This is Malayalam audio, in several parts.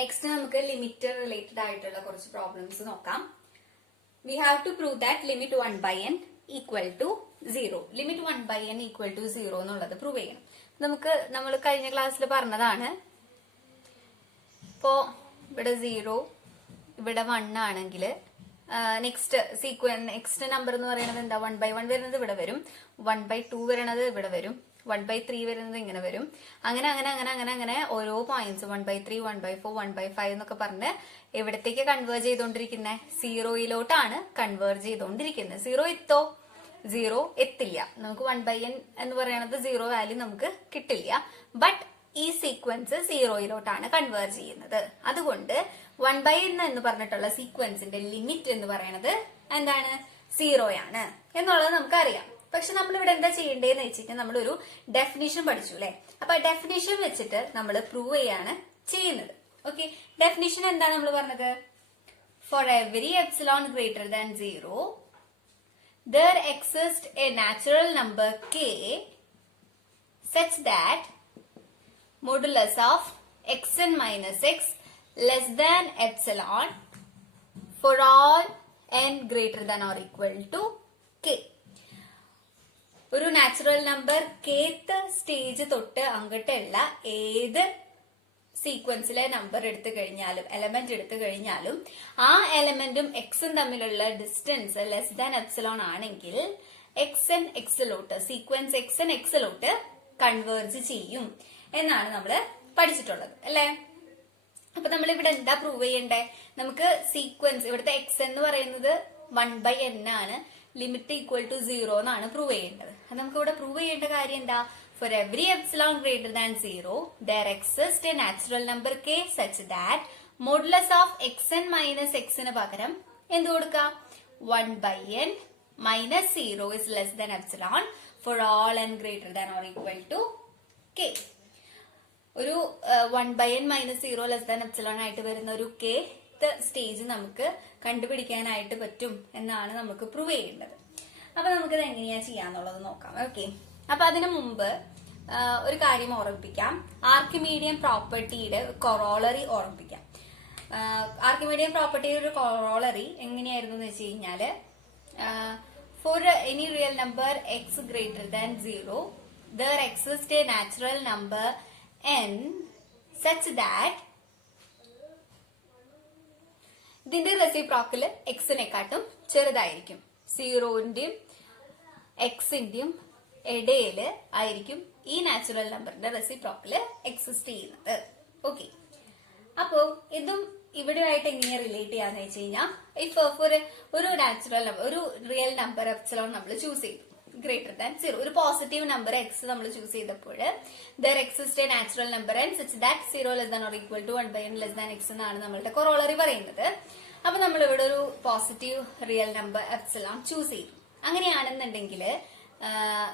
നെക്സ്റ്റ് നമുക്ക് ലിമിറ്റ് റിലേറ്റഡ് ആയിട്ടുള്ള കുറച്ച് പ്രോബ്ലംസ് നോക്കാം. We have to prove that limit 1/n equal to 0. Limit 1/n equal to 0 എന്നുള്ളത് പ്രൂവ് ചെയ്യണം. നമ്മൾ കഴിഞ്ഞ ക്ലാസ്സിൽ പറഞ്ഞതാണ്. ഇപ്പോ ഇവിടെ 0 ഇവിടെ 1 ആണെങ്കിൽ നെക്സ്റ്റ് നമ്പർ എന്ന് പറയുന്നത് എന്താ? 1/1 വരുന്നത് ഇവിടെ വരും, 1/2 വരുന്നത് ഇവിടെ വരും, 1/3 വരുന്നത് ഇങ്ങനെ വരും. അങ്ങനെ ഓരോ പോയിന്റ്സ് 1/3, 1/4, 1/5 എന്നൊക്കെ പറഞ്ഞ് എവിടത്തേക്ക് കൺവേർജ് ചെയ്തോണ്ടിരിക്കുന്നത്? 0യിലോട്ടാണ് കൺവേർജ് ചെയ്തോണ്ടിരിക്കുന്നത്. 0 എത്തില്ല. നമുക്ക് 1/n എന്ന് പറയുന്നത് 0 വാല്യൂ നമുക്ക് കിട്ടില്ല. ബട്ട് ഈ സീക്വൻസ് 0യിലോട്ടാണ് കൺവേർജ് ചെയ്യുന്നത്. അതുകൊണ്ട് 1/n എന്ന് പറഞ്ഞിട്ടുള്ള സീക്വൻസിന്റെ ലിമിറ്റ് എന്ന് പറയുന്നത് എന്താണ്? 0 ആണ് എന്നുള്ളത് നമുക്കറിയാം. പക്ഷെ നമ്മൾ ഇവിടെ എന്താ ചെയ്യേണ്ടതെന്ന് വെച്ചിട്ട് നമ്മളൊരു ഡെഫിനിഷൻ പഠിച്ചു അല്ലെ? അപ്പൊ ആ ഡെഫിനിഷൻ വെച്ചിട്ട് നമ്മൾ പ്രൂവ് ചെയ്യാണ് ചെയ്യുന്നത്. ഓക്കെ, ഡെഫിനിഷൻ എന്താ നമ്മൾ പറഞ്ഞത്? For every epsilon greater than 0 there exists a natural number k such that modulus of xn minus x less than epsilon for all n greater than or equal to k. ഒരു നാച്ചുറൽ നമ്പർ kth സ്റ്റേജ് തൊട്ട് അങ്ങോട്ടുള്ള ഏത് സീക്വൻസിലെ നമ്പർ എടുത്തു കഴിഞ്ഞാലും, എലമെന്റ് എടുത്തു കഴിഞ്ഞാലും ആ എലമെന്റും എക്സും തമ്മിലുള്ള ഡിസ്റ്റൻസ് ലെസ് ദാൻ എപ്സിലോൺ ആണെങ്കിൽ എക്സൻ എക്സിലോട്ട്, സീക്വൻസ് എക്സൻ എക്സിലോട്ട് കൺവേർജ് ചെയ്യും എന്നാണ് നമ്മൾ പഠിച്ചിട്ടുള്ളത് അല്ലെ? അപ്പൊ നമ്മൾ ഇവിടെ എന്താ പ്രൂവ് ചെയ്യണ്ടേ? നമുക്ക് സീക്വൻസ് ഇവിടുത്തെ എക്സ് എന്ന് പറയുന്നത് 1/n ആണ്, ലിമിറ്റ് ഈക്വൽ ടു 0 എന്നാണ് പ്രൂവ് ചെയ്യേണ്ടത്. അത് നമുക്ക് ഇവിടെ പ്രൂവ് ചെയ്യേണ്ട കാര്യം എന്താ? For every epsilon greater than 0, there exists a natural number k such that modulus of xn minus x ന് പകരം എന്ത് കൊടുക്കാം? 1/n minus 0 is less than epsilon for all n greater than or equal to k. ഒരു 1/n minus 0 less than epsilon ആയിട്ട് വരുന്ന ഒരു kth സ്റ്റേജ് നമുക്ക് കണ്ടുപിടിക്കാനായിട്ട് പറ്റും എന്നാണ് നമുക്ക് പ്രൂവ് ചെയ്യേണ്ടത്. അപ്പൊ നമുക്കിത് എങ്ങനെയാ ചെയ്യാന്നുള്ളത് നോക്കാം. ഓക്കെ, അപ്പൊ അതിനു മുമ്പ് ഒരു കാര്യം ഓർമ്മിപ്പിക്കാം. ആർക്കിമീഡിയൻ പ്രോപ്പർട്ടിയുടെ കൊറോളറി ഓർമ്മിപ്പിക്കാം. ആർക്കിമീഡിയൻ പ്രോപ്പർട്ടിയുടെ ഒരു കൊറോളറി എങ്ങനെയായിരുന്നു എന്ന് വെച്ച് കഴിഞ്ഞാല്, for any real number X greater than 0 there exists a natural number n such that ഇതിന്റെ റെസിപ്രോക്കല് എക്സിനെക്കാട്ടും ചെറുതായിരിക്കും. 0ന്റെയും എക്സിന്റെയും ഇടയില് ആയിരിക്കും ഈ നാച്ചുറൽ നമ്പറിന്റെ റെസിപ്രോക്കല് എക്സിസ്റ്റ് ചെയ്യുന്നത്. ഓക്കെ, അപ്പോ ഇതും ഇവിടെയായിട്ട് എങ്ങനെയാ റിലേറ്റ് ചെയ്യാന്ന് വെച്ച് കഴിഞ്ഞാൽ, ഇഫ് ഒരു നാച്ചുറൽ നമ്പർ, ഒരു റിയൽ നമ്പർ എപ്സിലോൺ നമ്മൾ ചൂസ് ചെയ്തു ഗ്രേറ്റർ ദാൻ 0, ഒരു പോസിറ്റീവ് നമ്പർ എക്സ് നമ്മൾ ചൂസ് ചെയ്തപ്പോൾ there exists a natural number n such that 0 less than or equal to 1/n less than x എന്നാണ് നമ്മളുടെ കൊറോളറി പറയുന്നത്. അപ്പൊ നമ്മൾ ഇവിടെ ഒരു positive real number epsilon choose ചെയ്തു. അങ്ങനെയാണെന്നുണ്ടെങ്കിൽ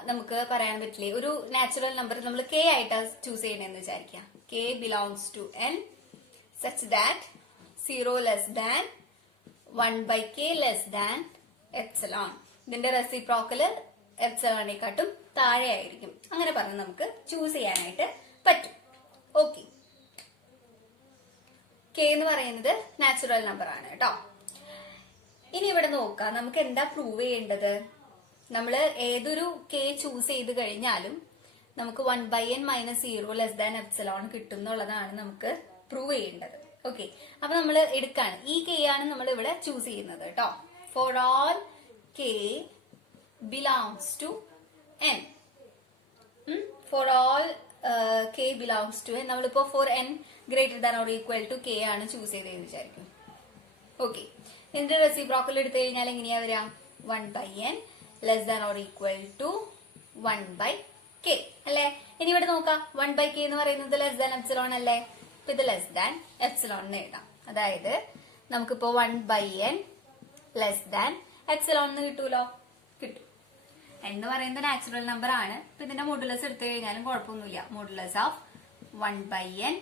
നമുക്ക് പറയാൻ പറ്റില്ലേ, ഒരു നാച്ചുറൽ നമ്പർ നമ്മൾ k ആയിട്ടാ ചൂസ് ചെയ്യണമെന്ന് വിചാരിക്കാം. k belongs to n such that 0 less than 1/k less than epsilon. ഇതിന്റെ റെസിപ്രോക്കല് എപ്സിലോണിനെക്കാട്ടും താഴെ ആയിരിക്കും. അങ്ങനെ പറഞ്ഞ് നമുക്ക് ചൂസ് ചെയ്യാനായിട്ട് പറ്റും. ഓക്കെ, k എന്ന് പറയുന്നത് നാച്ചുറൽ നമ്പർ ആണ് കേട്ടോ. ഇനി ഇവിടെ നോക്കാം, നമുക്ക് എന്താ പ്രൂവ് ചെയ്യേണ്ടത്? നമ്മൾ ഏതൊരു k ചൂസ് ചെയ്ത് കഴിഞ്ഞാലും നമുക്ക് 1/n minus 0 less than epsilon കിട്ടും എന്നുള്ളതാണ് നമുക്ക് പ്രൂവ് ചെയ്യേണ്ടത്. ഓക്കെ, അപ്പൊ നമ്മൾ എടുക്കാണ്, ഈ k ആണ് നമ്മൾ ഇവിടെ ചൂസ് ചെയ്യുന്നത് കേട്ടോ. For all k belongs to n, for all k belongs to n, നമ്മളിപ്പോ for n greater than or equal to k ആണ് ചൂസ് ചെയ്തതെന്ന് വിചാരിക്കും. ഓക്കെ, ഇതിന്റെ റെസിപ്രോക്കൽ എടുത്തു കഴിഞ്ഞാൽ എങ്ങനെയാ വരിക? 1/n less than or equal to 1/k അല്ലെ? ഇനി ഇവിടെ നോക്കാം, 1/k എന്ന് പറയുന്നത് ലെസ് ദാൻ എപ്സിലോൺ അല്ലേ? അപ്പൊ ഇത് ലെസ് ദാൻ എപ്സിലോൺ എന്ന് എഴുതാം. അതായത് നമുക്കിപ്പോ 1/n ലെസ് ദാൻ എപ്സിലോൺ എന്ന് കിട്ടൂലോ? കിട്ടും. എന്ന് പറയുന്നത് നാച്ചുറൽ നമ്പർ ആണ്. ഇപ്പൊ ഇതിന്റെ മോഡുലസ് എടുത്തു കഴിഞ്ഞാലും കുഴപ്പമൊന്നുമില്ല. Modulus of 1/n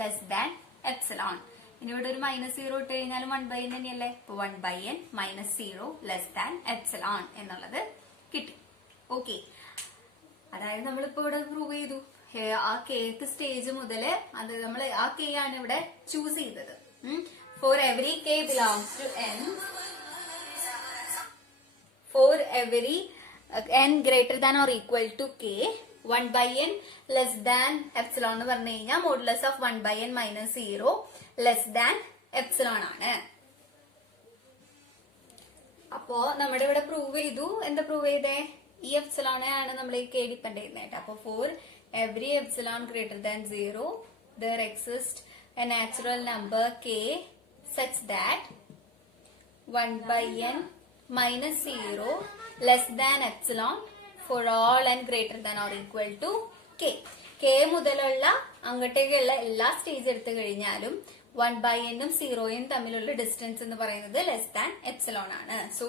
less than epsilon. ഇനി ഇവിടെ ഒരു -0 ഇട്ട് കഴിഞ്ഞാലും 1/n തന്നെയല്ലേ? ഇപ്പൊ 1/n minus 0 less than epsilon എന്നുള്ളത് കിട്ടി. ഓക്കെ, അതായത് നമ്മളിപ്പോ ഇവിടെ പ്രൂവ് ചെയ്തു ആ kth സ്റ്റേജ് മുതല് അത് നമ്മൾ ആ k ആണ് ഇവിടെ ചൂസ് ചെയ്തത്. For every k belongs to n, for every n greater than or equal to k, 1 by n less than epsilon എന്ന് പറഞ്ഞു കഴിഞ്ഞാൽ modulus of 1 by n minus 0 less than epsilon ആണ്. അപ്പോ നമ്മുടെ ഇവിടെ പ്രൂവ് ചെയ്തു. എന്താ പ്രൂവ് ചെയ്തേ? ഈ എപ്സിലോണെ ആണ് നമ്മൾ ഈ k ഡിപ്പെൻഡ് ചെയ്യുന്നത്. അപ്പൊ four every epsilon greater than 0 there exists a natural number k such that 1 by n minus 0 less than epsilon for all n greater than or equal to k. k മുതലുള്ള അങ്ങോട്ടേക്കുള്ള എല്ലാ സ്റ്റേജ് എടുത്തു കഴിഞ്ഞാലും 1 by n ഉം 0 തമ്മിലുള്ള ഡിസ്റ്റൻസ് എന്ന് പറയുന്നത് ലെസ് ദാൻ എപ്സിലോൺ ആണ്. So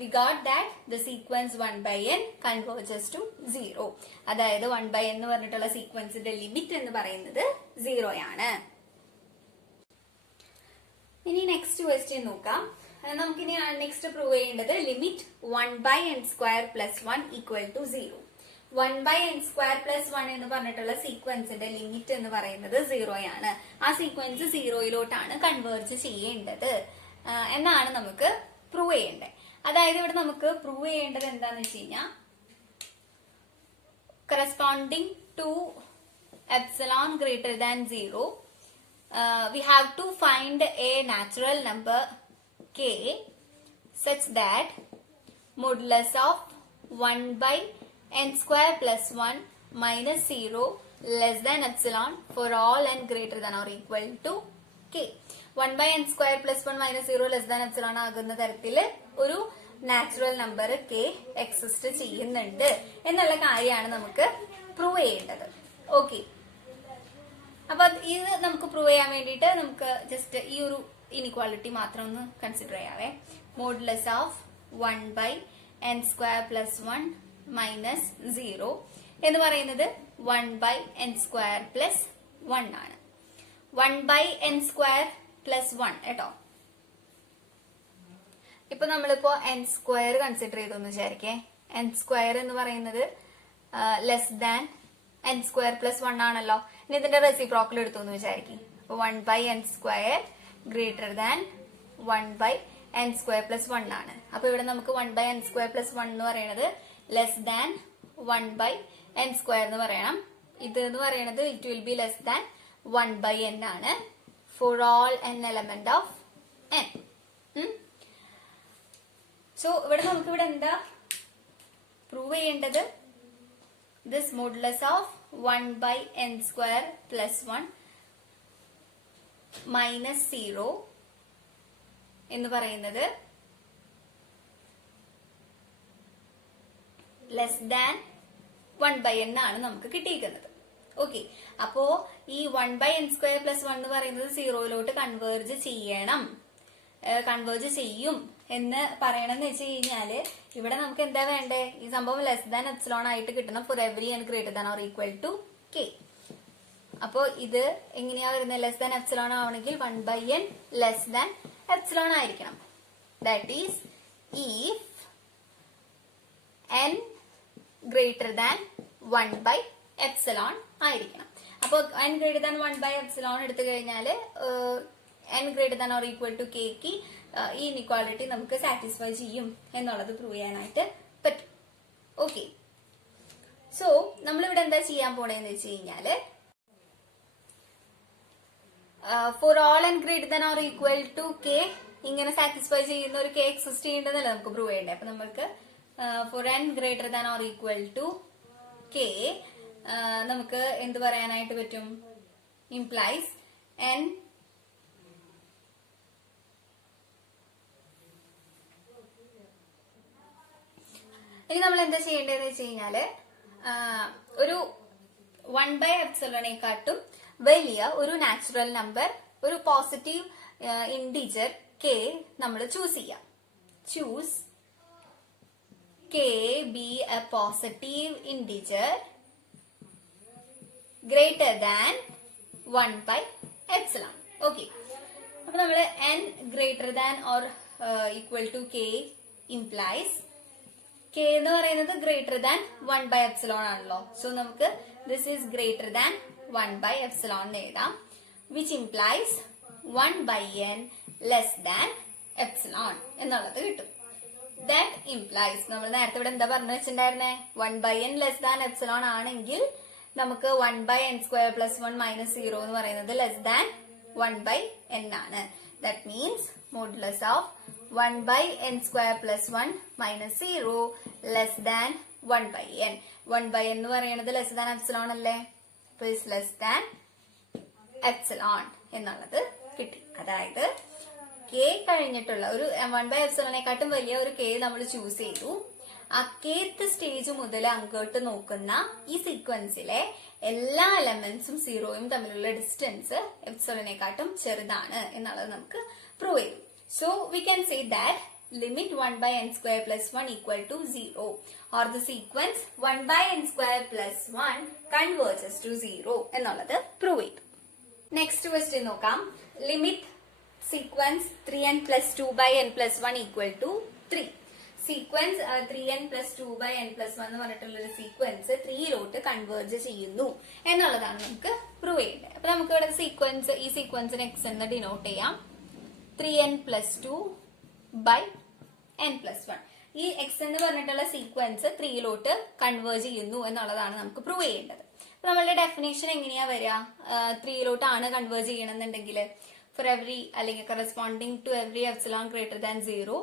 we got that the sequence 1 by n converges to 0. അതായത് 1 by n എന്ന് പറഞ്ഞിട്ടുള്ള സീക്വൻസിന്റെ ലിമിറ്റ് എന്ന് പറയുന്നത് 0 ആണ്. ഇനി നെക്സ്റ്റ് ക്വസ്റ്റ്യൻ നോക്കാം. നമുക്കിനി നെക്സ്റ്റ് പ്രൂവ് ചെയ്യേണ്ടത് limit 1 by n square plus 1 equal to 0. 1 by n square plus 1 എന്ന് പറഞ്ഞിട്ടുള്ള സീക്വൻസിന്റെ ലിമിറ്റ് എന്ന് പറയുന്നത് 0 ആണ്. ആ സീക്വൻസ് 0യിലോട്ടാണ് കൺവേർജ് ചെയ്യേണ്ടത് എന്നാണ് നമുക്ക് പ്രൂവ് ചെയ്യേണ്ടത്. അതായത് ഇവിടെ നമുക്ക് പ്രൂവ് ചെയ്യേണ്ടത് എന്താന്ന് വെച്ച് കഴിഞ്ഞാൽ corresponding to epsilon greater than 0 we have to find a natural number k such that modulus of 1 by n square plus 1 minus 0 less than epsilon for all n greater than or equal to k. 1 by n square plus 1 minus 0 less than epsilon ആകുന്ന തരത്തില് ഒരു നാച്ചുറൽ നമ്പർ k എക്സിസ്റ്റ് ചെയ്യുന്നുണ്ട് എന്നുള്ള കാര്യമാണ് നമുക്ക് പ്രൂവ് ചെയ്യേണ്ടത്. ഓക്കെ, അപ്പൊ ഇത് നമുക്ക് പ്രൂവ് ചെയ്യാൻ വേണ്ടിയിട്ട് നമുക്ക് ജസ്റ്റ് ഈ ഒരു ഇനിക്വാളിറ്റി മാത്രം ഒന്ന് കൺസിഡർ ചെയ്യാവേ. Modulus of 1 by n square plus 1 minus 0 എന്ന് പറയുന്നത് 1 by n സ്ക്വയർ പ്ലസ് 1 ആണ്. 1 by n സ്ക്വയർ പ്ലസ് 1 കേട്ടോ. ഇപ്പൊ നമ്മളിപ്പോ n സ്ക്വയർ കൺസിഡർ ചെയ്തെന്ന് വിചാരിക്കേ. n സ്ക്വയർ എന്ന് പറയുന്നത് less than n square plus 1 ആണല്ലോ. ഇനി ഇതിന്റെ റെസിപ്രോക്കൽ എടുത്തു എന്ന് വിചാരിക്കും. അപ്പൊ 1 by n square greater than 1 by n square plus 1 ആണ്. അപ്പൊ ഇവിടെ നമുക്ക് 1 by n സ്ക്വയർ പ്ലസ് 1 എന്ന് പറയുന്നത് less than 1 by n square എന്ന് പറയണം. ഇത് എന്ന് പറയുന്നത് it will be less than 1 by n ആണ് four all n element of n. So ഇവിടെ നമുക്ക് ഇവിടെ എന്താ പ്രൂവ് ചെയ്യേണ്ടത്? This modulus of 1 by n square plus 1 minus 0 എന്ന് പറയുന്നത് ലെസ് ദാൻ 1 by n ആണ് നമുക്ക് കിട്ടിയിരിക്കുന്നത്. ഓക്കെ, അപ്പോ ഈ 1 by n സ്ക്വയർ പ്ലസ് 1 എന്ന് പറയുന്നത് 0യിലോട്ട് കൺവേർജ് ചെയ്യും എന്ന് പറയണമെന്ന് വെച്ച് കഴിഞ്ഞാല് ഇവിടെ നമുക്ക് എന്താ വേണ്ടേ? ഈ സംഭവം ലെസ് ദാൻ എപ്സിലോൺ ആയിട്ട് കിട്ടണം for every n greater than or equal to k. അപ്പോ ഇത് എങ്ങനെയാ വരുന്നത്? ലെസ് ദാൻ എപ്സിലോൺ ആവണമെങ്കിൽ 1 by n less than epsilon ആയിരിക്കണം. That is if n greater than 1 by epsilon ആയിരിക്കണം. അപ്പോ n greater than 1 by epsilon എടുത്തു കഴിഞ്ഞാല് n greater than or equal to k ക്ക് ഈ ഇനിക്വാളിറ്റി നമുക്ക് സാറ്റിസ്ഫൈ ചെയ്യും എന്നുള്ളത് പ്രൂവ് ചെയ്യാനായിട്ട് പറ്റും. ഓക്കെ, സോ നമ്മളിവിടെ എന്താ ചെയ്യാൻ പോണേന്ന് വെച്ച് കഴിഞ്ഞാല് for all n greater than or equal to k ഇങ്ങനെ സാറ്റിസ്ഫൈ ചെയ്യുന്ന ഒരു k എക്സിസ്റ്റ് ചെയ്യേണ്ടതല്ല നമുക്ക് പ്രൂവ് ചെയ്യേണ്ടത്. അപ്പൊ നമ്മൾക്ക് for n greater than or equal to k നമുക്ക് എന്ത് പറയാനായിട്ട് പറ്റും? ഇംപ്ലൈസ് n ഇനി നമ്മൾ എന്താ ചെയ്യേണ്ടതെന്ന് വെച്ച് കഴിഞ്ഞാല് ഒരു 1 by എപ്സിലോണേക്കാട്ടും വലിയ ഒരു നാച്ചുറൽ നമ്പർ, ഒരു പോസിറ്റീവ് ഇൻഡിജർ k നമ്മൾ ചൂസ് ചെയ്യാം. Choose k be a positive integer greater than 1 by epsilon. Okay, അപ്പൊ നമ്മള് n greater than or equal to k implies k എന്ന് പറയുന്നത് ഗ്രേറ്റർ ദാൻ 1 by epsilon ആണല്ലോ. സോ നമുക്ക് this is greater than 1 by epsilon എന്ന് എഴുതാം, which implies 1 by n less than epsilon എന്നുള്ളത് കിട്ടും. That implies, നമ്മൾ നേരത്തെ ഇവിടെ എന്താ പറഞ്ഞു വെച്ചിട്ടുണ്ടായിരുന്നേ, 1 by n less than epsilon ആണെങ്കിൽ നമുക്ക് 1 by n square plus 1 minus 0 എന്ന് പറയുന്നത് less than 1 by n ആണ്. That means modulus of 1 by n square plus 1 minus 0 less than 1 by n. 1 by n എന്ന് പറയുന്നത് less than epsilon അല്ലേ, so is less than epsilon എന്നുള്ളത് കിട്ടി. അതായത് k കഴിഞ്ഞിട്ടുള്ള ഒരു 1 by epsilonനെക്കാട്ടും വലിയ ഒരു k നമ്മൾ ചൂസ് ചെയ്തു. ആ kth സ്റ്റേജ് മുതൽ അങ്ങോട്ട് നോക്കുന്ന ഈ സീക്വൻസിലെ എല്ലാ എലമെന്റ്സും സീറോയും തമ്മിലുള്ള ഡിസ്റ്റൻസ് എപ്സിലോണിനെക്കാട്ടും ചെറുതാണ് എന്നുള്ളത് നമുക്ക് പ്രൂവ് ചെയ്തു. So we can say that limit 1 by n square plus 1 equal to 0 or the sequence 1 by n square plus 1 converges to 0 എന്നുള്ളത് പ്രൂവ് ചെയ്തു. നെക്സ്റ്റ് ക്വസ്റ്റ്യൻ നോക്കാം. Limit sequence 3n plus 2 by n plus 1 equal to 3. Sequence 3n plus 2 by n plus 1 എന്ന് പറഞ്ഞിട്ടുള്ള ഒരു സീക്വൻസ് 3 കൺവേർജ് ചെയ്യുന്നു എന്നുള്ളതാണ് നമുക്ക് പ്രൂവ് ചെയ്യേണ്ടത്. അപ്പൊ നമുക്ക് ഇവിടെ സീക്വൻസ്, ഈ സീക്വൻസിന് x എന്ന് ഡിനോട്ട് ചെയ്യാം, 3n plus 2 by n plus 1. ഈ x എന്ന് പറഞ്ഞിട്ടുള്ള സീക്വൻസ് 3 കൺവേർജ് ചെയ്യുന്നു എന്നുള്ളതാണ് നമുക്ക് പ്രൂവ് ചെയ്യേണ്ടത്. അപ്പൊ നമ്മളുടെ ഡെഫിനേഷൻ എങ്ങനെയാ വരിക, 3 ആണ് കൺവേർജ് ചെയ്യണമെന്നുണ്ടെങ്കിൽ for every അല്ലെങ്കിൽ corresponding to every epsilon greater than 0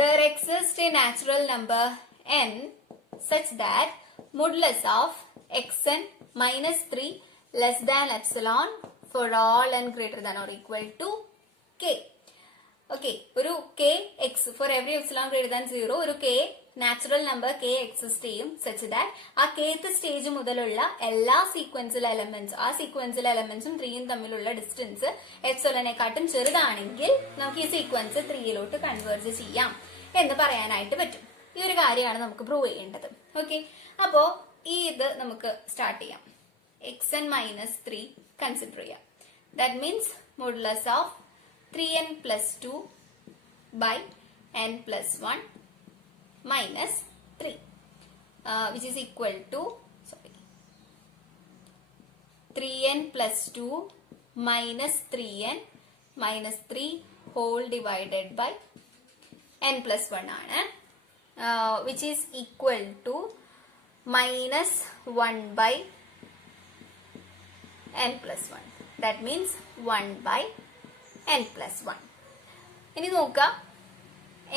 there exists a natural number n such that modulus of xn minus 3 less than epsilon for all n greater than or equal to k. Okay, ഒരു k x for every epsilon greater than 0 ഒരു k natural number k exist ചെയ്യും such that ആ kth സ്റ്റേജ് മുതലുള്ള എല്ലാ സീക്വൻസിലെ എലമെന്റ്സ്, ആ സീക്വൻസിലെ എലമെന്റ്സും 3യും തമ്മിലുള്ള ഡിസ്റ്റൻസ് എപ്സിലോണിനെക്കാട്ടും ചെറുതാണെങ്കിൽ നമുക്ക് ഈ സീക്വൻസ് 3 കൺവേർജ് ചെയ്യാം എന്ന് പറയാനായിട്ട് പറ്റും. ഈ ഒരു കാര്യമാണ് നമുക്ക് പ്രൂവ് ചെയ്യേണ്ടത്. ഓക്കെ, അപ്പോ ഈ ഇത് നമുക്ക് സ്റ്റാർട്ട് ചെയ്യാം. xn മൈനസ് 3 കൺസിഡർ ചെയ്യാം. That means modulus of 3n plus 2 by n plus 1 minus 3 which is equal to 3n plus 2 minus 3n minus 3 whole divided by n plus 1 ആണ്, which is equal to minus 1 by n plus 1. That means 1 by n plus 1. ഇനി നോക്കാം,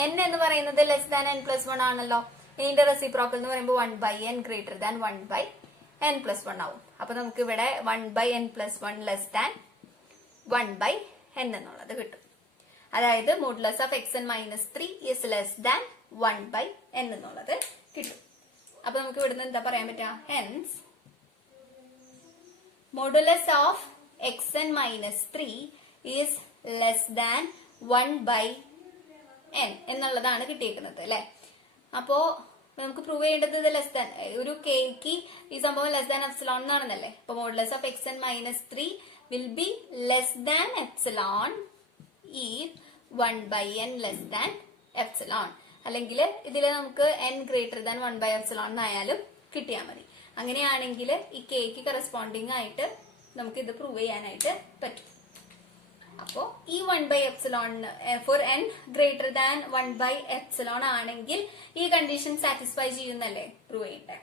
n എന്ന് പറയുന്നത് ലെസ് ദാൻ n plus 1 ആണല്ലോ. ഇതിന്റെ റെസിപ്രോക്കൽ എന്ന് പറയുമ്പോൾ 1 by n greater than 1 by n plus 1 ആവും. അപ്പൊ നമുക്ക് ഇവിടെ 1 by n plus 1 less than 1 by n എന്നുള്ളത് കിട്ടും. അതായത് modulus of xn minus 3 is less than 1 by n എന്നുള്ളത് കിട്ടും. അപ്പൊ നമുക്ക് ഇവിടുന്ന് എന്താ പറയാൻ പറ്റുക, hence modulus of xn minus 3 is less than 1 by n എന്നുള്ളതാണ് കിട്ടിയിരിക്കുന്നത് അല്ലെ. അപ്പോ നമുക്ക് പ്രൂവ് ചെയ്യേണ്ടത് ഇത് ലെസ് ദാൻ, ഒരു കെക്ക് ഈ സംഭവം ലെസ് ദാൻ എപ്സിലോൺ എന്നാണെന്നല്ലേ. അപ്പൊ modulus of xn minus 3 will be less than epsilon if 1 by n less than epsilon, അല്ലെങ്കിൽ ഇതിൽ നമുക്ക് n greater than 1 by epsilon എന്നായാലും കിട്ടിയാൽ മതി. അങ്ങനെയാണെങ്കിൽ ഈ കെക്ക് കറസ്പോണ്ടിങ് ആയിട്ട് നമുക്ക് ഇത് പ്രൂവ് ചെയ്യാനായിട്ട് പറ്റും. അപ്പോ ഈ 1 by epsilon for n greater than 1 by epsilon ആണെങ്കിൽ ഈ കണ്ടീഷൻ സാറ്റിസ്ഫൈ ചെയ്യുന്നല്ലേ പ്രൂവ് ചെയ്യണ്ടേ.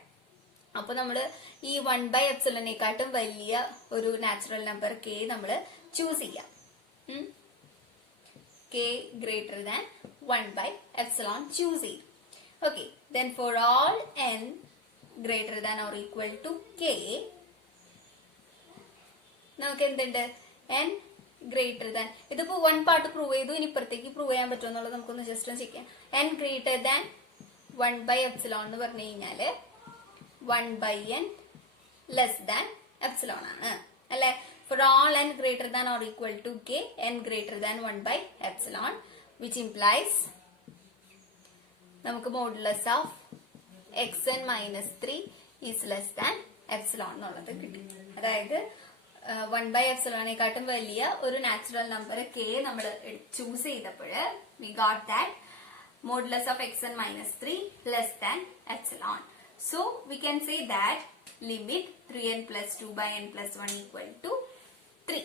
അപ്പൊ നമ്മള് ഈ 1 by epsilonനെക്കാട്ടും വലിയ ഒരു നാച്ചുറൽ നമ്പർ k നമ്മൾ ചൂസ് ചെയ്യാം. k greater than 1 by epsilon choose ചെയ്യും. Okay, then for all n greater than or equal to k നമുക്ക് എന്തുണ്ട്, n ഗ്രേറ്റർ ദാൻ, ഇതിപ്പോ 1 പാർട്ട് പ്രൂവ് ചെയ്തു, ഇനി ഇപ്പുറത്തേക്ക് പ്രൂവ് ചെയ്യാൻ പറ്റുമോ എന്നുള്ളത് നമുക്കൊന്ന് ജസ്റ്റ് ഒന്ന് ചെയ്യാം. n greater than 1 by epsilon എന്ന് പറഞ്ഞു കഴിഞ്ഞാല് 1 by n less than epsilon ആണ് അല്ലെ. For all n greater than or equal to k, n greater than 1 by epsilon, which implies നമുക്ക് modulus of xn minus 3 is less than epsilon എന്നുള്ളത് കിട്ടി. അതായത് 1 by epsilonനെക്കാട്ടും വലിയ ഒരു നാച്ചുറൽ നമ്പർ k നമ്മൾ ചൂസ് ചെയ്തപ്പോൾ we got that modulus of xn minus 3 less than epsilon. So we can say that limit 3n plus 2 by n plus 1 equal to 3.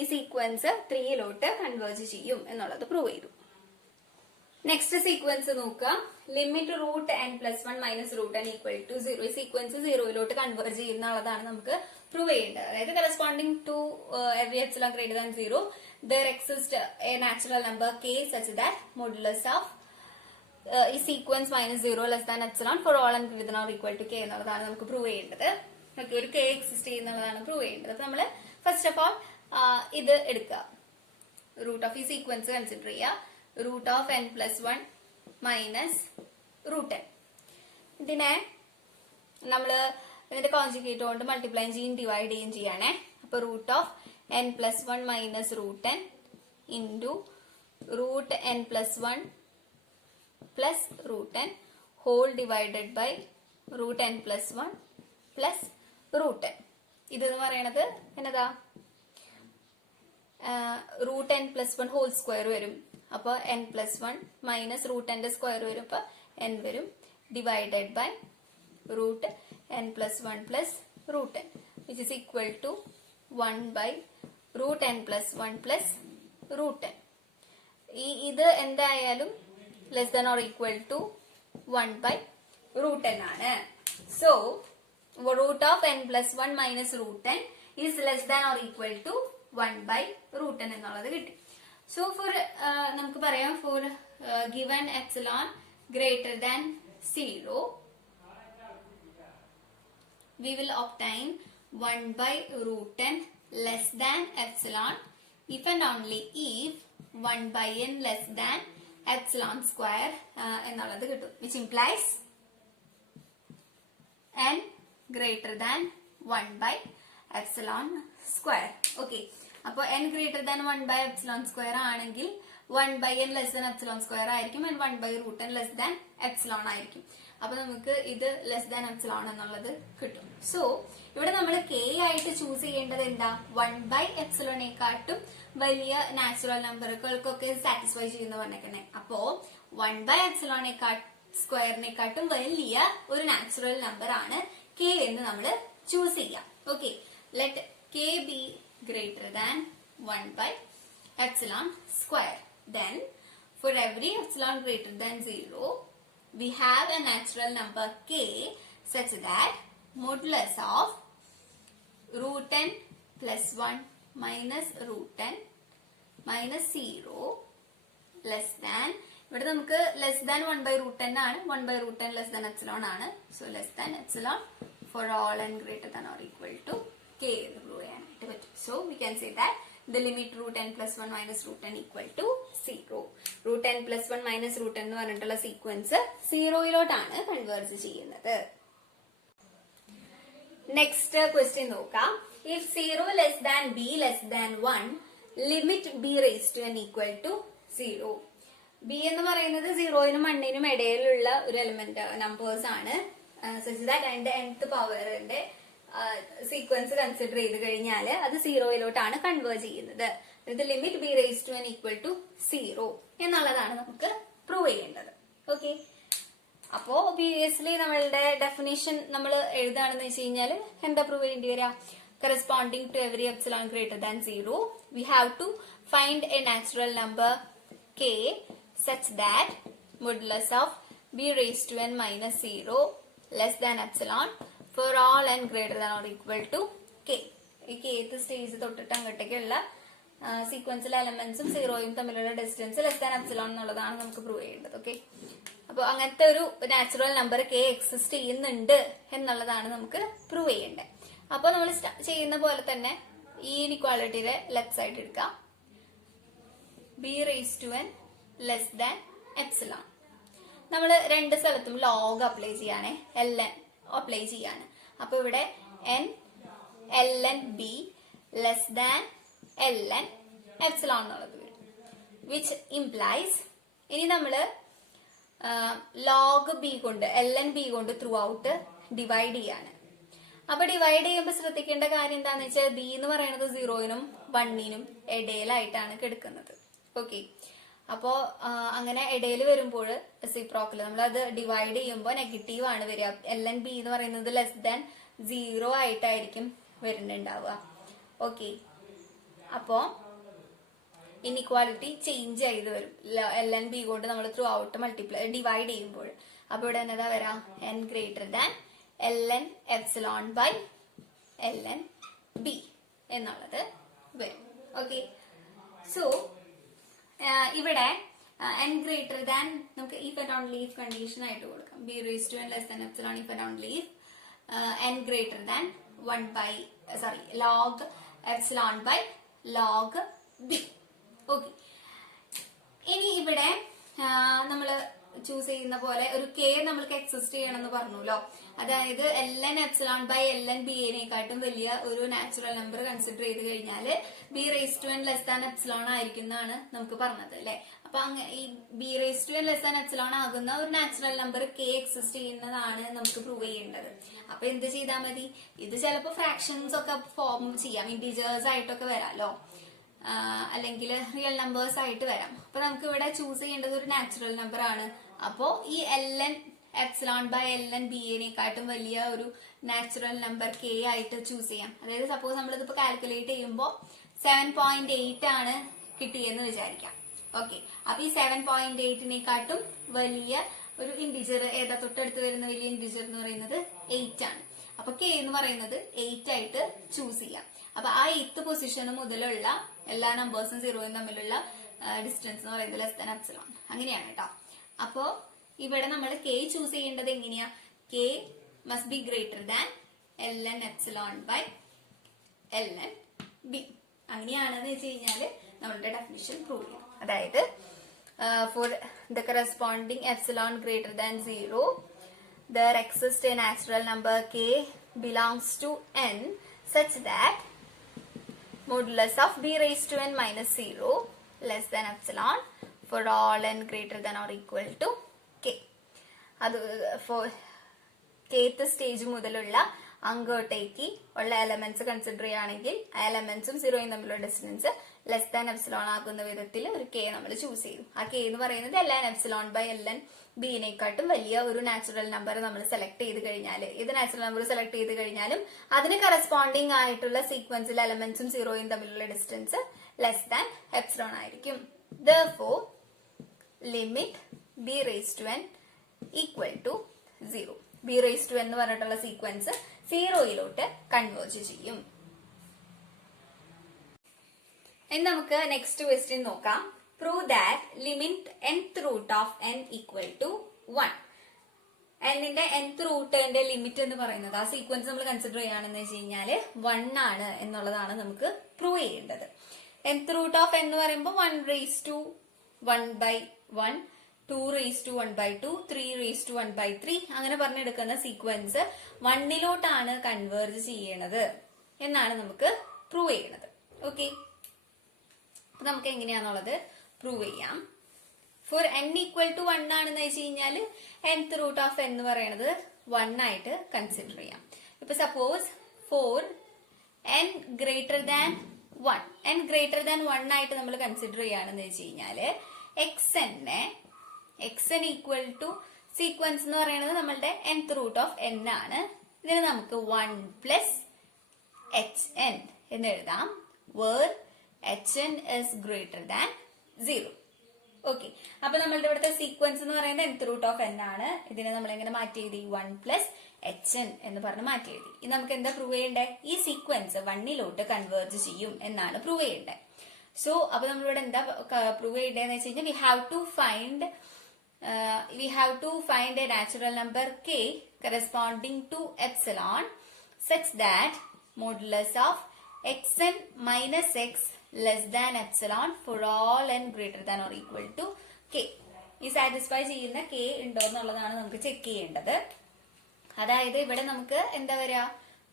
ഈ സീക്വൻസ് 3 കൺവേർജ് ചെയ്യും എന്നുള്ളത് പ്രൂവ് ചെയ്തു. നെക്സ്റ്റ് സീക്വൻസ് നോക്കുക. Limit root n plus 1 minus root n equal to 0. ഈ സീക്വൻസ് 0 കൺവേർജ് ചെയ്യുന്നതാണ് നമുക്ക് പ്രൂവ് ചെയ്യേണ്ടത്. അതായത് corresponding to every epsilon greater than 0 there exists a natural number k such that modulus of ഈ sequence minus 0 less than epsilon for all n greater than or equal to k എന്നുള്ളതാണ് നമുക്ക് പ്രൂവ് ചെയ്യേണ്ടത്. ഓക്കെ, ഒരു k എക്സിസ്റ്റ് ചെയ്യുന്നതാണ് പ്രൂവ് ചെയ്യേണ്ടത്. അപ്പൊ നമ്മള് ഫസ്റ്റ് ഓഫ് ഓൾ ഇത് എടുക്കുക. റൂട്ട് ഓഫ് ഈ സീക്വൻസ് കൺസിഡർ ചെയ്യുക. Root of n plus 1 minus root n. ഇതിനെ നമ്മള് ഇതിന്റെ കോൺജുഗേറ്റ് കൊണ്ട് മൾട്ടിപ്ലൈ ചെയ്യും ഡിവൈഡ് ചെയ്യും ചെയ്യാണേ. അപ്പൊ root of n plus 1 minus root n into root n plus 1 plus root n whole divided by root n plus 1 plus root n. ഇതെന്ന് പറയണത് എന്നതാ, root n plus 1 whole square വരും. അപ്പൊ n plus 1 minus root n square വരും. അപ്പൊ n വരും divided by root n plus 1 plus root n which is equal to 1 by root n plus 1 plus root n. ഇത് എന്തായാലും less than or equal to 1 by root n ആണ്. So root of n plus 1 minus root n is less than or equal to 1 by root n എന്നുള്ളത് കിട്ടി. സോ ഫോർ നമുക്ക് പറയാം for given epsilon greater than 0 we will obtain 1 by root n less than epsilon if and only if 1 by n less than epsilon square എന്നുള്ളത് കിട്ടും, which implies n greater than 1 by epsilon square. Okay, അപ്പോൾ n greater than 1 by epsilon square ആണെങ്കിൽ 1 by n less than epsilon square ആയിരിക്കും and 1 by root n less than epsilon ആയിരിക്കും. അപ്പൊ നമുക്ക് ഇത് ലെസ് ദാൻ എപ്സിലോൺ എന്നുള്ളത് കിട്ടും. സോ ഇവിടെ നമ്മൾ k ആയിട്ട് ചൂസ് ചെയ്യേണ്ടത് എന്താ, 1 ബൈ എപ്സിലോണേക്കാട്ടും വലിയ നാച്ചുറൽ നമ്പറുകൾക്കൊക്കെ സാറ്റിസ്ഫൈ ചെയ്യുന്ന പറഞ്ഞേക്കണേ. അപ്പോ 1 ബൈ സ്ക്വയറിനെക്കാട്ടും വലിയ ഒരു നാച്ചുറൽ നമ്പർ ആണ് k എന്ന് നമ്മൾ ചൂസ് ചെയ്യാം. Okay, let k be greater than 1 by epsilon square. Then for every epsilon greater than 0 we have a natural number k such that modulus of root n plus 1 minus root n minus 0 less than, ഇവിടെ നമുക്ക് less than 1 by root n ആണ്, 1 by root n less than epsilon ആണ്. So less than epsilon for all n greater than or equal to k എന്ന് പ്രൂവ് ചെയ്യാനായിട്ട് പറ്റും. So we can say that the limit root n plus 1 minus root n equal to 0. root n plus 1 minus root n എന്ന് പറഞ്ഞിട്ടുള്ള സീക്വൻസ് 0 കൺവേർജ് ചെയ്യുന്നത്. നെക്സ്റ്റ് ക്വസ്റ്റ്യൻ നോക്കാം. If 0 less than b less than 1 limit b raise to n equal to 0. b എന്ന് പറയുന്നത് 0നും 1നും ഇടയിലുള്ള ഒരു എലിമെന്റ് നമ്പേഴ്സ് ആണ്. സച്ച് ദാറ്റ് അതിന്റെ nth പവറിന്റെ സീക്വൻസ് കൺസിഡർ ചെയ്ത് കഴിഞ്ഞാൽ അത് 0 കൺവേർജ് ചെയ്യുന്നത്. ഇത് limit b raise to n equal to 0 എന്നുള്ളതാണ് നമുക്ക് പ്രൂവ് ചെയ്യേണ്ടത്. ഓക്കെ, അപ്പോ ഒബിയസ്ലി നമ്മളുടെ ഡെഫിനേഷൻ നമ്മൾ എഴുതാണെന്ന് വെച്ച് കഴിഞ്ഞാൽ എന്താ പ്രൂവ് ചെയ്യേണ്ടി വരിക, corresponding to every epsilon greater than 0 we have to find a natural number k such that modulus of b raised to n minus 0 less than epsilon for all n greater than or equal to k. ഈ kth സ്റ്റേജ് തൊട്ടിട്ട് അങ്ങോട്ടേക്കുള്ള സീക്വൻസിലെ എലമെന്റ്സും 0യും തമ്മിലുള്ള ഡിസ്റ്റൻസ് ലെസ് ദാൻ എപ്സിലോൺ എന്നുള്ളതാണ് നമുക്ക് പ്രൂവ് ചെയ്യേണ്ടത്. ഓക്കെ, അപ്പൊ അങ്ങനത്തെ ഒരു നാച്ചുറൽ നമ്പർ k എക്സിസ്റ്റ് ചെയ്യുന്നുണ്ട് എന്നുള്ളതാണ് നമുക്ക് പ്രൂവ് ചെയ്യേണ്ടത്. അപ്പൊ നമ്മൾ ചെയ്യുന്ന പോലെ തന്നെ ഈ ഇനിക്വാളിറ്റിയിലെ ലെഫ്റ്റ് സൈഡ് എടുക്കാം. b raised to n less than epsilon. നമ്മൾ രണ്ട് സ്ഥലത്തും ലോഗ് അപ്ലൈ ചെയ്യാണ്, ln അപ്ലൈ ചെയ്യാണ്. അപ്പൊ ഇവിടെ ln b less than ln epsilon എന്നുള്ളത് വരും, വിച്ച് ഇംപ്ലൈസ് ഇനി നമ്മള് ലോഗ് ബി കൊണ്ട് ln b കൊണ്ട് ത്രൂ ഔട്ട് ഡിവൈഡ് ചെയ്യാണ്. അപ്പൊ ഡിവൈഡ് ചെയ്യുമ്പോൾ ശ്രദ്ധിക്കേണ്ട കാര്യം എന്താണെന്ന് വെച്ചാൽ b എന്ന് പറയുന്നത് 0നും 1നും ഇടയിലായിട്ടാണ് കിടക്കുന്നത്. ഓക്കെ, അപ്പോ അങ്ങനെ ഇടയിൽ വരുമ്പോൾ റെസിപ്രോക്കൽ നമ്മൾ അത് ഡിവൈഡ് ചെയ്യുമ്പോൾ നെഗറ്റീവ് ആണ് വരിക. ln b എന്ന് പറയുന്നത് ലെസ് ദാൻ 0 ആയിട്ടായിരിക്കും വരുന്നുണ്ടാവുക. ഓക്കെ, അപ്പോ ഇൻഇക്വാലിറ്റി ചേഞ്ച് ചെയ്ത് വരും ln b കൊണ്ട് നമ്മൾ ത്രൂ ഔട്ട് ഡിവൈഡ് ചെയ്യുമ്പോൾ. അപ്പൊ ഇവിടെ എന്നതാ വരാം, n greater than ln epsilon by ln b എന്നുള്ളത് വരും. ഓക്കെ, സോ ഇവിടെ n ഗ്രേറ്റർ ദാൻ നമുക്ക് if and only if condition ആയിട്ട് കൊടുക്കാം. b raise to n less than epsilon if and only if n greater than log epsilon by log b. Okay, ഇനി ഇവിടെ നമ്മള് ചൂസ് ചെയ്യുന്ന പോലെ ഒരു k നമ്മൾക്ക് എക്സിസ്റ്റ് ചെയ്യണമെന്ന് പറഞ്ഞല്ലോ. അതായത് ln epsilon by ln b നെക്കാട്ടും വലിയ ഒരു നാച്ചുറൽ നമ്പർ കൺസിഡർ ചെയ്ത് കഴിഞ്ഞാൽ b raise to n less than epsilon ആയിരിക്കും എന്നാണ് നമുക്ക് പറഞ്ഞത് അല്ലെ. അപ്പൊ ഈ b raise to n less than epsilon ആകുന്ന ഒരു നാച്ചുറൽ നമ്പർ k എക്സിസ്റ്റ് ചെയ്യുന്നതാണ് നമുക്ക് പ്രൂവ് ചെയ്യേണ്ടത്. അപ്പൊ എന്ത് ചെയ്താൽ മതി, ഇത് ചിലപ്പോൾ ഫ്രാക്ഷൻസ് ഒക്കെ ഫോം ചെയ്യാം, ഇന്റീജേഴ്സ് ആയിട്ടൊക്കെ വരാമല്ലോ, അല്ലെങ്കിൽ റിയൽ നമ്പേഴ്സ് ആയിട്ട് വരാം. അപ്പൊ നമുക്ക് ഇവിടെ ചൂസ് ചെയ്യേണ്ടത് ഒരു നാച്ചുറൽ നമ്പർ ആണ്. അപ്പോ ഈ ln epsilon by ln b നെക്കാട്ടും വലിയ ഒരു നാച്ചുറൽ നമ്പർ k ആയിട്ട് ചൂസ് ചെയ്യാം. അതായത് സപ്പോസ് നമ്മളിതിപ്പോ കാൽക്കുലേറ്റ് ചെയ്യുമ്പോൾ 7.8 ആണ് കിട്ടിയെന്ന് വിചാരിക്കാം. ഓക്കെ, അപ്പൊ ഈ 7.8നെക്കാട്ടും വലിയ ഒരു ഇന്റിജർ ഏതാ തൊട്ടടുത്ത് വരുന്ന വലിയ ഇന്റിജർ എന്ന് പറയുന്നത് 8 ആണ്. അപ്പൊ k എന്ന് പറയുന്നത് 8 ആയിട്ട് ചൂസ് ചെയ്യാം. അപ്പൊ ആ 8th പൊസിഷൻ മുതലുള്ള എല്ലാ നമ്പേഴ്സും സീറോയും തമ്മിലുള്ള ഡിസ്റ്റൻസ് എന്ന് പറയുന്നത് ലെസ് ദാൻ എപ്സിലോൺ. അങ്ങനെയാണ് കേട്ടോ. അപ്പോ ഇവിടെ നമ്മൾ k ചൂസ് ചെയ്യേണ്ടത് എങ്ങനെയാ, k must be greater than ln epsilon by ln b. അങ്ങനെയാണെന്ന് വെച്ച് കഴിഞ്ഞാല് നമ്മളുടെ ഡെഫിനിഷൻ പ്രൂവ് ചെയ്യാം. അതായത് for the corresponding epsilon greater than 0 there exists a natural number k belongs to n such that modulus of b raised to n minus 0 less than epsilon for all n greater than or equal to k. അത് for kth സ്റ്റേജ് മുതലുള്ള അങ്ങോട്ടേക്ക് ഉള്ള എലമെന്റ്സ് കൺസിഡർ ചെയ്യുകയാണെങ്കിൽ ആ എലമെന്റ്സും സീറോയും തമ്മിലുള്ള ഡിസ്റ്റൻസ് ലെസ് ദാൻ എപ്സിലോൺ ആകുന്ന വിധത്തിൽ ഒരു k നമ്മൾ ചൂസ് ചെയ്തു. ആ k എന്ന് പറയുന്നത് ln epsilon by ln b നെക്കാട്ടും വലിയ ഒരു നാച്ചുറൽ നമ്പർ നമ്മൾ സെലക്ട് ചെയ്ത് കഴിഞ്ഞാൽ, ഇത് നാച്ചുറൽ നമ്പർ സെലക്ട് ചെയ്ത് കഴിഞ്ഞാലും അതിന് കറസ്പോണ്ടിങ് ആയിട്ടുള്ള സീക്വൻസിൽ എലമെന്റ്സും സീറോയും തമ്മിലുള്ള ഡിസ്റ്റൻസ് ലെസ് ദാൻ എപ്സിലോൺ ആയിരിക്കും. Therefore limit b raised to n equal to 0. b raised to n എന്ന് പറഞ്ഞിട്ടുള്ള സീക്വൻസ് സീറോയിലോട്ട് കൺവേർജ് ചെയ്യും. ഇനി നമുക്ക് നെക്സ്റ്റ് ക്വസ്റ്റ്യൻ നോക്കാം. Prove that limit nth root of n equal to 1. ന്റെ nth റൂട്ടിന്റെ ലിമിറ്റ് എന്ന് പറയുന്നത് ആ സീക്വൻസ് നമ്മൾ കൺസിഡർ ചെയ്യുകയാണെന്ന് വെച്ച് കഴിഞ്ഞാല് 1 ആണ് എന്നുള്ളതാണ് നമുക്ക് പ്രൂവ് ചെയ്യേണ്ടത്. nth റൂട്ട് ഓഫ് n എന്ന് പറയുമ്പോൾ 1 raise to 1/1, 2 raise to 1/2, 3 raise to 1/3 അങ്ങനെ പറഞ്ഞെടുക്കുന്ന സീക്വൻസ് 1ലോട്ടാണ് കൺവേർജ് ചെയ്യണത് എന്നാണ് നമുക്ക് പ്രൂവ് ചെയ്യണത്. ഓക്കെ, അപ്പൊ നമുക്ക് എങ്ങനെയാണുള്ളത് പ്രൂവ് ചെയ്യാം. ഫോർ n ഈക്വൽ ടു 1 ആണെന്ന് വെച്ച് കഴിഞ്ഞാൽ nth റൂട്ട് ഓഫ് n എന്ന് പറയുന്നത് 1 ആയിട്ട് കൺസിഡർ ചെയ്യാം. ഇപ്പൊ suppose for n greater than 1 ആയിട്ട് നമ്മൾ കൺസിഡർ ചെയ്യുകയാണെന്ന് വെച്ച് കഴിഞ്ഞാല് xn ഈക്വൽ ടു സീക്വൻസ് എന്ന് പറയുന്നത് നമ്മളുടെ nth റൂട്ട് ഓഫ് n ആണ്. ഇതിന് നമുക്ക് 1 പ്ലസ് hn എന്ന് എഴുതാം, where hn is greater than 0. Okay, അപ്പൊ നമ്മളുടെ ഇവിടുത്തെ സീക്വൻസ് എന്ന് പറയുന്നത് nth റൂട്ട് ഓഫ് n ആണ്. ഇതിനെ നമ്മൾ എങ്ങനെ മാറ്റി എഴുതി, 1 പ്ലസ് hn എന്ന് പറഞ്ഞ് മാറ്റി എഴുതി. ഇനി നമുക്ക് എന്താ പ്രൂവ് ചെയ്യണ്ടേ, ഈ സീക്വൻസ് 1ലോട്ട് കൺവേർജ് ചെയ്യും എന്നാണ് പ്രൂവ് ചെയ്യേണ്ടത്. സോ അപ്പൊ നമ്മളിവിടെ എന്താ പ്രൂവ് ചെയ്യേണ്ടതെന്ന് വെച്ച് കഴിഞ്ഞാൽ we have to find a natural number k corresponding to epsilon such that modulus of xn minus x less than epsilon for all n greater than or equal to k. ഈ സാറ്റിസ്ഫൈ ചെയ്യുന്ന k ഉണ്ടോ എന്നുള്ളതാണ് നമുക്ക് ചെക്ക് ചെയ്യേണ്ടത്. അതായത് ഇവിടെ നമുക്ക് എന്താ പറയാ,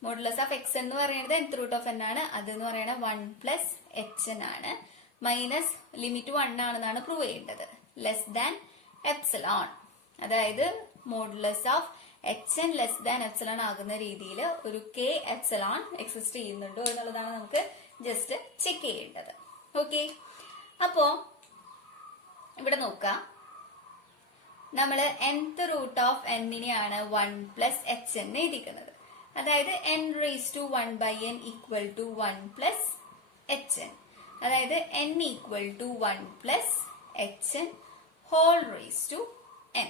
മോഡുലസ് ഓഫ് എക്സ് എന്ന് പറയുന്നത് nth റൂട്ട് ഓഫ് n ആണ്, അതെന്ന് പറയുന്നത് 1 പ്ലസ് hn ആണ്, മൈനസ് ലിമിറ്റ് 1 ആണെന്നാണ് പ്രൂവ് ചെയ്യേണ്ടത്, ലെസ് ദാൻ എപ്സിലോൺ. അതായത് modulus of hn less than epsilon ആകുന്ന രീതിയിൽ ഒരു k എപ്സിലോൺ എക്സിസ്റ്റ് ചെയ്യുന്നുണ്ടോ എന്നുള്ളതാണ് നമുക്ക് ജസ്റ്റ് ചെക്ക് ചെയ്യേണ്ടത്. ഓക്കെ, അപ്പോ ഇവിടെ നോക്കുക, നമ്മള് nth റൂട്ട് ഓഫ് n-നെയാണ് 1 പ്ലസ് h എന്ന് എഴുതിക്കുന്നത്. അതായത് n raise to 1 by n equal to 1 plus hn. അതായത് n equal to 1 plus hn whole raise to n.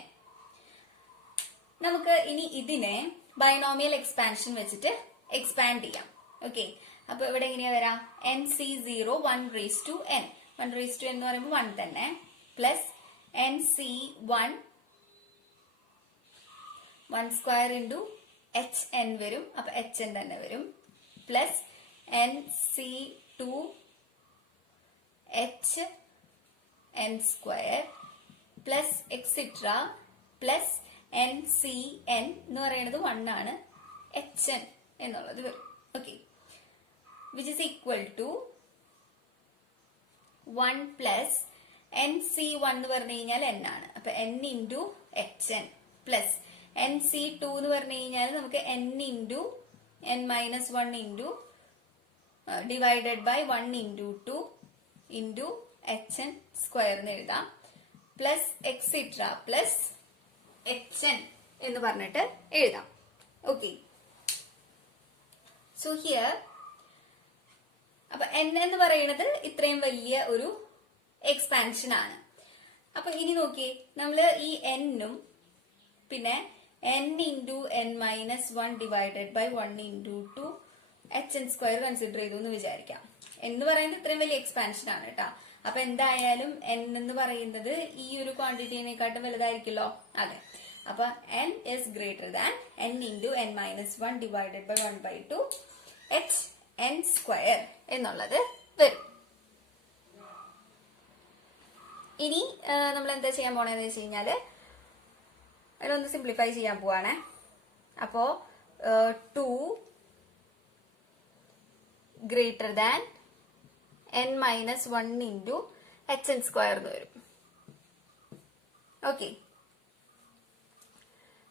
നമുക്ക് ഇനി ഇതിനെ ബൈനോമിയൽ എക്സ്പാൻഷൻ വെച്ചിട്ട് എക്സ്പാൻഡ് ചെയ്യാം. ഓക്കെ, അപ്പൊ ഇവിടെ എങ്ങനെയാ വരാം? nc0 1 raise to n. 1 raise to n എന്ന് പറയുമ്പോൾ 1 തന്നെ, plus nc1 1 square into hn വരും, അപ്പൊ hn തന്നെ വരും, plus nc2 hn square plus extra plus ncn എന്ന് പറയുന്നത് 1 ആണ്, hn എന്നുള്ളത് വരും. Okay, which is equal to 1 plus nc1 എന്ന് പറഞ്ഞു കഴിഞ്ഞാൽ n ആണ്, അപ്പൊ n into hn plus nc2 എന്ന് പറഞ്ഞു കഴിഞ്ഞാൽ നമുക്ക് n into n minus 1 into divided by 1 into 2 into hn square എന്ന് എഴുതാം, പ്ലസ് എക്സിട്ര പ്ലസ് hn എന്ന് പറഞ്ഞിട്ട് എഴുതാം. ഓക്കെ, സോ ഹിയർ അപ്പൊ n എന്ന് പറയുന്നത് ഇത്രയും വലിയ ഒരു എക്സ്പാൻഷൻ ആണ്. അപ്പൊ ഇനി നോക്കിയേ, നമ്മള് ഈ n-ഉം പിന്നെ n into n minus 1 divided by 1 into 2 hn square consider ചെയ്തു എന്ന് വിചാരിക്കാം. എന്ന് പറയുന്നത് ഇത്രയും വലിയ എക്സ്പാൻഷൻ ആണ് കേട്ടോ. അപ്പൊ എന്തായാലും n എന്ന് പറയുന്നത് ഈ ഒരു ക്വാണ്ടിറ്റിനെക്കാട്ടും വലുതായിരിക്കുമല്ലോ. അതെ, അപ്പൊ n is greater than n into n minus 1 divided by 1 by 2 hn square എന്നുള്ളത് വരും. ഇനി നമ്മൾ എന്താ ചെയ്യാൻ പോണെന്ന് വെച്ച് കഴിഞ്ഞാല് അതിനൊന്ന് സിംപ്ലിഫൈ ചെയ്യാൻ പോവാണേ. അപ്പോ 2 greater than n minus 1 into hn square എന്ന് വരും. ഓക്കെ,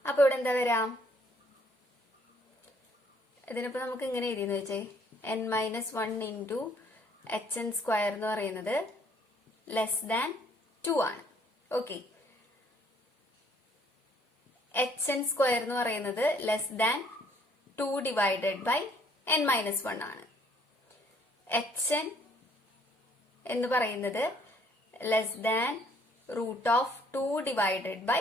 അപ്പൊ ഇവിടെ എന്താ വരാം? ഇതിനിപ്പോ നമുക്ക് ഇങ്ങനെ എഴുതിയെന്ന് വെച്ചേ, n minus 1 into hn square എന്ന് പറയുന്നത് ലെസ് ദാൻ 2 ആണ്. ഓക്കെ, hn സ്ക്വയർ എന്ന് പറയുന്നത് less than 2 divided by n minus 1 ആണ്. hn എന്ന് പറയുന്നത് less than root of 2 divided by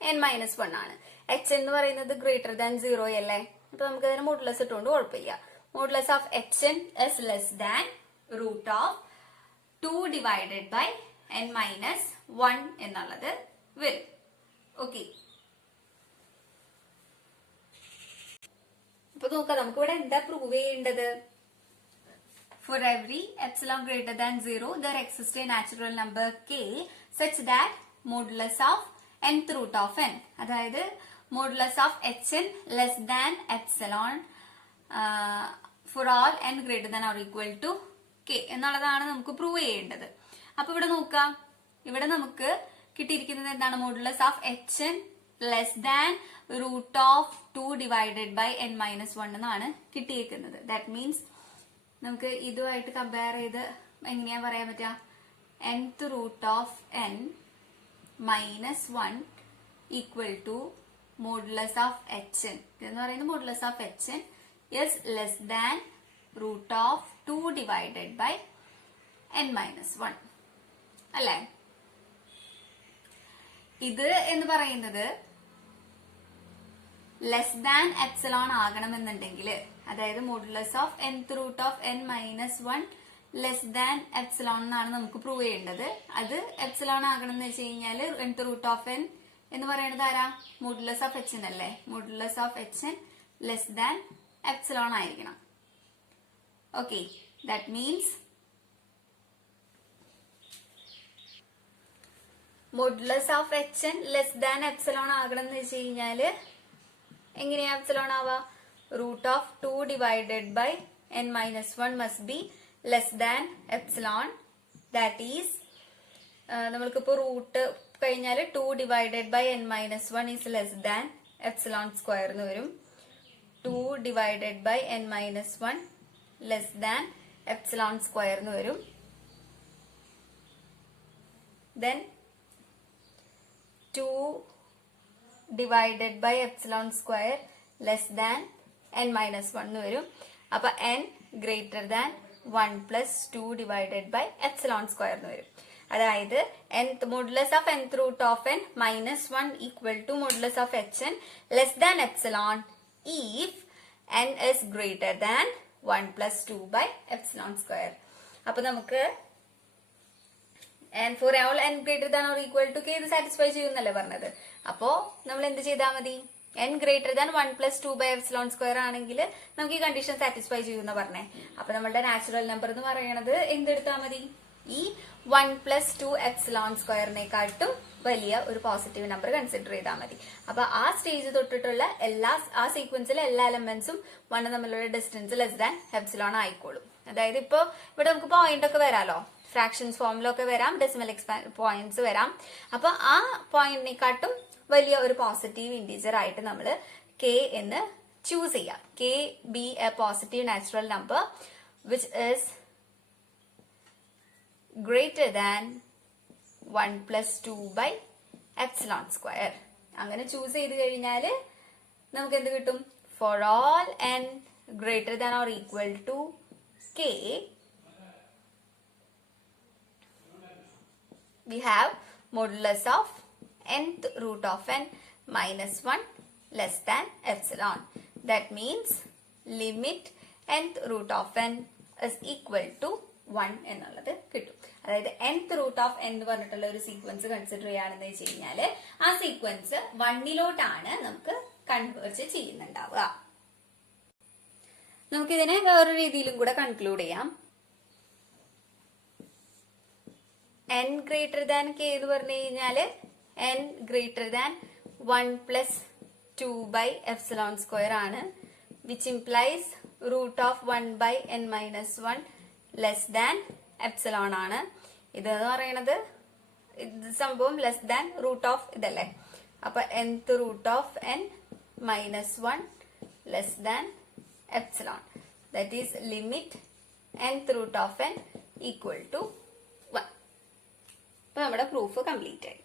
n minus 1 ആണ്. hn എന്ന് പറയുന്നത് ഗ്രേറ്റർ ദാൻ 0 അല്ലേ, അപ്പൊ നമുക്ക് അതിന് മോഡുലസ് ഇട്ടുകൊണ്ട് കുഴപ്പമില്ല. Modulus of hn is less than root of 2 divided by n minus 1 എന്നുള്ളത് വരും. ഓക്കെ, അപ്പൊ നോക്കാം നമുക്ക് ഇവിടെ എന്താ പ്രൂവ് ചെയ്യേണ്ടത്? For every epsilon greater than 0, there exists a natural number k such that modulus of nth root of n, അതായത് modulus of hn less than epsilon for all n greater than or equal to k എന്നുള്ളതാണ് നമുക്ക് പ്രൂവ് ചെയ്യേണ്ടത്. അപ്പൊ ഇവിടെ നോക്കാം, ഇവിടെ നമുക്ക് കിട്ടിയിരിക്കുന്നത് എന്താണ്? Modulus of hn less than root of 2 divided by n minus 1 എന്നാണ് കിട്ടിയിരിക്കുന്നത്. ദാറ്റ് മീൻസ് നമുക്ക് ഇതുമായിട്ട് കമ്പയർ ചെയ്ത് എങ്ങനെയാ പറയാൻ പറ്റുക? nth root of n minus 1 equal to modulus of hn. ഇതെന്ന് പറയുന്നത് modulus of hn is less than root of 2 divided by n minus 1 അല്ലേ? ഇത് എന്ന് പറയുന്നത് ലെസ് ദാൻ എപ്സിലോൺ ആകണമെന്നുണ്ടെങ്കിൽ, അതായത് modulus of nth root of n minus 1 less than epsilon എന്നാണ് നമുക്ക് പ്രൂവ് ചെയ്യേണ്ടത്. അത് എപ്സിലോൺ ആകണം എന്ന് വെച്ച് കഴിഞ്ഞാൽ nth റൂട്ട് ഓഫ് n എന്ന് പറയുന്നത് ആരാ? മോഡുലസ് ഓഫ് hn അല്ലേ? Modulus of hn less than epsilon ആയിരിക്കണം. Okay, that means modulus of hn less than epsilon ആകണം എന്ന് വെച്ച് കഴിഞ്ഞാല് എങ്ങനെയാ എപ്സിലോൺ ആവാ? Root of 2 divided by n minus 1 must be less than epsilon. That is നമ്മൾക്കിപ്പോ റൂട്ട് കഴിഞ്ഞാൽ 2 divided by n minus 1 is less than epsilon square എന്ന് വരും. 2 divided by n minus 1 less than epsilon square എന്ന് വരും. Then 2 divided by epsilon square less than n minus 1 എന്ന് വരും. അപ്പൊ n greater than 1 plus 2 divided by epsilon square എന്ന് വരും. അതായത് nth modulus of nth root of n minus 1 equal to modulus of hn less than epsilon if n is greater than 1 plus 2 by epsilon square. അപ്പൊ നമുക്ക് and for all n greater than or equal to k ഇത് സാറ്റിസ്ഫൈ ചെയ്യുന്നല്ലേ പറഞ്ഞത്. അപ്പോ നമ്മൾ എന്ത് ചെയ്താൽ മതി? n greater than 1 plus 2 by epsilon square ആണെങ്കിൽ നമുക്ക് ഈ കണ്ടീഷൻ സാറ്റിസ്ഫൈ ചെയ്യുന്ന പറഞ്ഞേ. അപ്പൊ നമ്മളുടെ നാച്ചുറൽ നമ്പർ എന്ന് പറയുന്നത് എന്തെടുത്താൽ മതി? ഈ 1 plus 2 epsilon സ്ക്വയറിനെക്കാട്ടും വലിയ ഒരു പോസിറ്റീവ് നമ്പർ കൺസിഡർ ചെയ്താൽ മതി. അപ്പൊ ആ സ്റ്റേജ് തൊട്ടിട്ടുള്ള ആ സീക്വൻസിലെ എല്ലാ എലമെന്റ്സും 1 തമ്മിലുള്ള ഡിസ്റ്റൻസ് ലെസ് ദാൻ എപ്സിലോൺ ആയിക്കോളും. അതായത് ഇപ്പൊ ഇവിടെ നമുക്ക് പോയിന്റ് ഒക്കെ വരാലോ, ഫ്രാക്ഷൻസ് ഫോമിലൊക്കെ വരാം, ഡെസിമൽ പോയിന്റ്സ് വരാം. അപ്പൊ ആ പോയിന്റിനെക്കാട്ടും വലിയ ഒരു പോസിറ്റീവ് ഇന്റീജർ ആയിട്ട് നമ്മൾ k എന്ന് ചൂസ് ചെയ്യാം. k be a positive natural number which is greater than 1 plus 2 by epsilon square. അങ്ങനെ ചൂസ് ചെയ്ത് കഴിഞ്ഞാൽ നമുക്ക് എന്ത് കിട്ടും? For all n greater than or equal to k, we have modulus of nth root of n minus 1 less than epsilon. That means limit nth root of n is equal to 1 എന്നുള്ളത് കിട്ടും. അതായത് nth റൂട്ട് ഓഫ് n എന്ന് പറഞ്ഞിട്ടുള്ള ഒരു സീക്വൻസ് കൺസിഡർ ചെയ്യുകയാണെന്ന് വെച്ച് കഴിഞ്ഞാല് ആ സീക്വൻസ് 1 നമുക്ക് കൺവേർജ് ചെയ്യുന്നുണ്ടാവുക. നമുക്കിതിനെ വേറൊരു രീതിയിലും കൂടെ കൺക്ലൂഡ് ചെയ്യാം. n ഗ്രേറ്റർ ദാൻ k എന്ന് പറഞ്ഞു കഴിഞ്ഞാല് n greater than 1 plus 2 by epsilon square ആണ്, which implies root of 1 by n minus 1 less than epsilon ആണ്. ഇതെന്ന് പറയുന്നത് സംഭവം ലെസ് ദാൻ റൂട്ട് ഓഫ് ഇതല്ലേ. അപ്പൊ nth root of n minus 1 less than epsilon. That is limit nth root of n equal to 1. അപ്പൊ നമ്മുടെ പ്രൂഫ് കംപ്ലീറ്റ് ആയി.